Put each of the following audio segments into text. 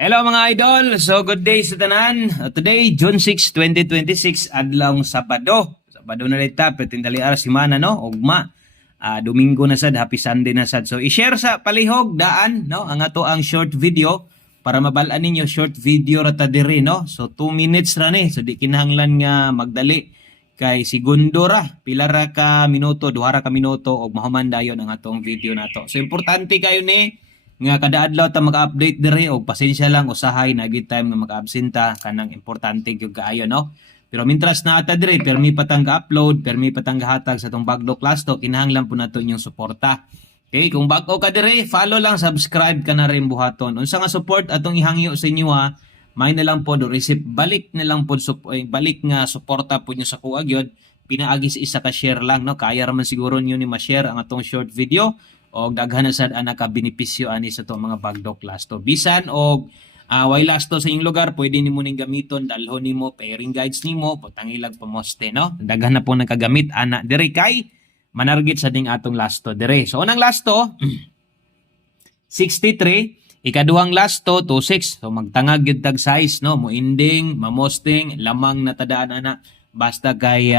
Hello mga idol! So good day sa tanan. Today, June 6, 2026, adlawng Sabado. Sabado na dita, petindali ara simana no, ugma. Domingo na sad, happy Sunday na sad. So i-share sa palihog daan no, ang ato ang short video para mabalaan ninyo short video rata diri no. So 2 minutes ra ni, so di kinahanglan nga magdali kay segundo ra, pila ra ka minuto, duha ra ka minuto og mahuman dayon ang atong video nato. So importante kayo ni nga kada adlaw ta mag-update diri og pasensya lang usahay na gid time nga mag-absenta kanang importante gyud kaayo no. Pero mintras na ata diri permi patang ga-upload, permi patang gahatag sa tong bagdo class to, kinahanglan po nato inyong suporta. Okay, kung bago ka diri, follow lang, subscribe ka na rin buhaton. Unsa nga support atong ihangyo sa inyo ha, may na lang po do receive balik na lang po balik nga suporta po nyo sa kuha gyud. Pinaagi sa isa ka share lang no, kaya ra man siguro niyo ni ma-share ang atong short video o daghan na sad ana ka benepisyo ani sa to mga bagdo class to. Bisan og way last to sa inyong lugar, pwede nimo ning gamiton, dalhon nimo pairing guides nimo, patangilag pamoste no. Daghan na po nakagamit ana diri kay manargit sa ding atong last to diri. So unang last to 63, ikaduhang last to 26. So magtangag gyud tag size no, mo ending, mamosting, lamang na tadaan ana basta kay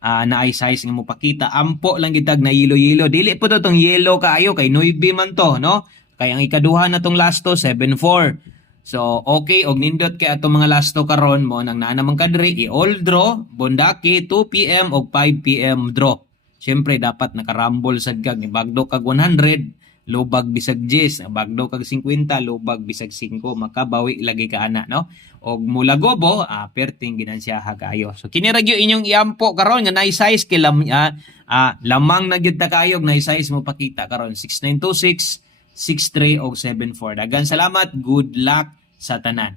naay size nga mo pakita. Ampo lang gitag na yelo-yelo. Dili po to tong yellow kaayo kay noibi man to no. Kay ang ikaduha na tong last to 74. So okay og nindot kay atong mga last to karon mo nang naa naman kadiri i-all draw, bondaki 2 PM og 5 PM draw. Syempre dapat nakarambol sad kag ni bagdo kag 100 lubag bisag 10, bagdo kag 50 lubag bisag 5, makabawi lagi ka ana no. Og mula gobo perting ginansyaha kayo. So kini ra gyud inyong iampo karon nga nay size kay lamang na gyud ta kayo nay size mo pakita karon 6926, 63 og 74. Dagan salamat, good luck sa tanan.